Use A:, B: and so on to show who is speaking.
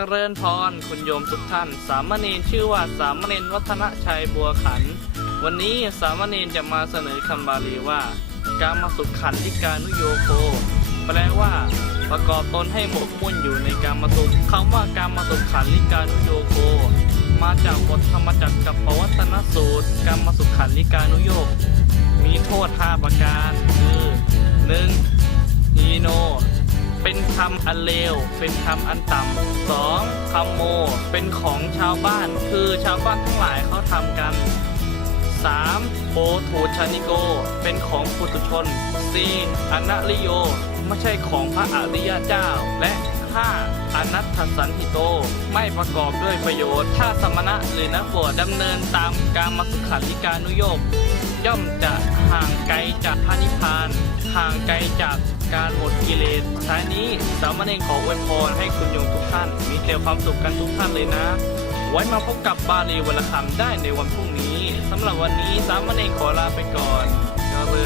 A: จริญพรคุณโยมทุกท่าน สามเณรชื่อว่าสามเณรวัฒนชัยบัวขัน วันนี้สามเณรจะมาเสนอคำบาลีว่า การมาสุขขันธิกานุโยโค แปลว่า ประกอบตนให้หมกมุ่นอยู่ในการมาสุขคำว่าการมาสุขขันธิกานุโยโค มาจากบทธรรมจักรกับปวัตนสูตรการมาสุขขันธิกานุโยค มีโทษ5ประการคือ 1. ฮีโนเป็นคำอันเลว เป็นคำอันต่ำสองคำโม เป็นของชาวบ้าน คือชาวบ้านทั้งหลายเขาทำกัน 3. โอทูชานิโก เป็นของปุถุชน 4. อนัลิโย ไม่ใช่ของพระอริยเจ้า และ 5. อนัตถสันหิโต ไม่ประกอบด้วยประโยชน์ ถ้าสมณะหรือนักบวชดำเนินตามการมาสุขันธิการุโยกย่อมจะห่างไกลจากพระนิพพาน ห่างไกลจาก การหมดกิเลสท้ายนี้สามเณรขออวยพรให้คุณโยมทุกท่าน มีแต่ความสุขกันทุกท่านเลยนะ ไว้มาพบกับบาลีวันละคำได้ในวันพรุ่งนี้สำหรับวันนี้สามเณรขอลาไปก่อนเจริญ